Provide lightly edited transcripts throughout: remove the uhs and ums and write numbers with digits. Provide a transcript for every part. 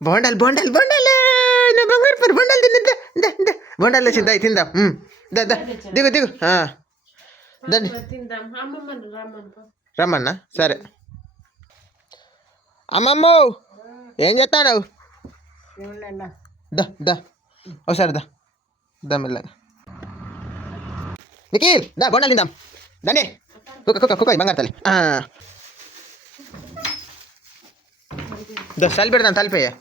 బోండాలు బోండాలు బోండాలు నా బంగారు పరు బోండాలు తిందా బోండాలు వచ్చిందా తిందాం దా దా దిగు దిగు దండి రమ్మన్నా సరే అమ్మమ్మ ఏం చేస్తావు దా దా ఒకసారి దా దా మెల్లగా నిఖిల్ దా బోండాలు తిందాం దాన్ని కుక్క కుక్క కుక్క బంగారు తల్లి దా తలి పెడతాను తలిపోయా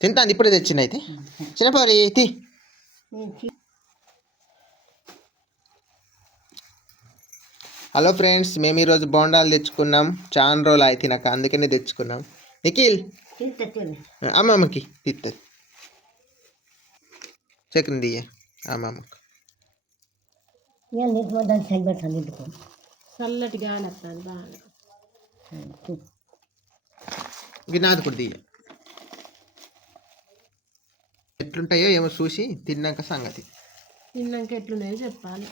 తింటాను ఇప్పుడే తెచ్చిన అయితే చిన్నపోరి తీ హలో ఫ్రెండ్స్ మేము ఈరోజు బోండాలు తెచ్చుకున్నాం చాలా రోజులు అయితే తినక అందుకనే తెచ్చుకున్నాం నిఖిల్ అమ్మమ్మకి తిత్తది చక్రం దియ్య అమ్మమ్మకి చల్లటిగా వస్తుంది బాగా గినాది కూడా దియ్య ఎట్లుంటాయో ఏమో చూసి తిన్నాక సంగతి తిన్నాక ఎట్లున్నాయో చెప్పాలి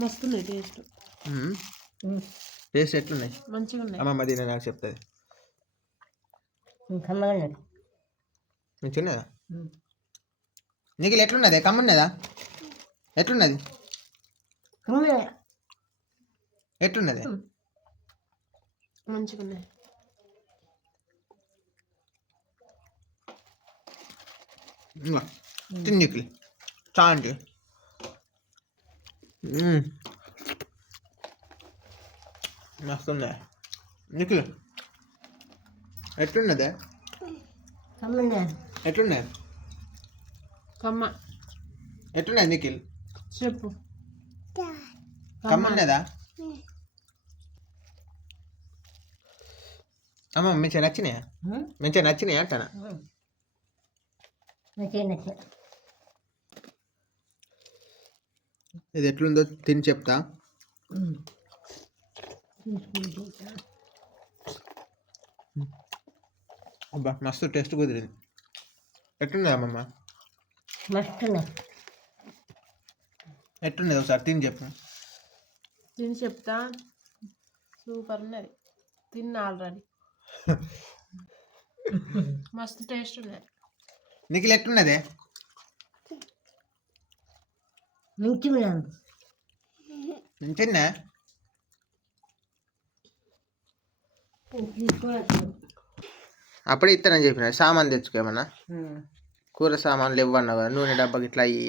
మస్తున్నాయి టేస్ట్ టేస్ట్ ఎట్లున్నాయి మంచిగా ఉన్నాయి అమ్మమ్మ తినే నాకు చెప్తుంది మంచిగా ఉన్నదా నీకు ఎట్లున్నది కమ్మున్నదా ఎట్లున్నది ఎట్లున్నది మంచిగా ఉన్నాయి తిన్నికి చాంటి మస్తుంది నిఖిల్ ఎట్లున్నదే ఎట్లున్నది కమ్మ ఎట్లున్నది నిఖిల్ చెప్పు కమ్మున్నదా అమ్మ మంచిగా నచ్చినాయా మంచిగా నచ్చినాయా అంటానా ఇది ఎట్లుందో తిని చెప్తా అబ్బా మస్తు టేస్ట్ కుదిరింది ఎట్లున్నది అమ్మమ్మ ఎట్లున్నది ఒకసారి తిని చెప్పు తిని చెప్తా సూపర్ ఉన్నది తిన్నా ఆల్రెడీ మస్తు టేస్ట్ ఉన్నది నిఖిల్ ఎట్లున్నదే తిన్నా అప్పుడే ఇస్తానని చెప్పిన సామాన్ తెచ్చుకోమన్నా కూర సామాన్లు ఇవ్వన్నావు కదా నూనె డబ్బాకి ఇట్లా అయ్యి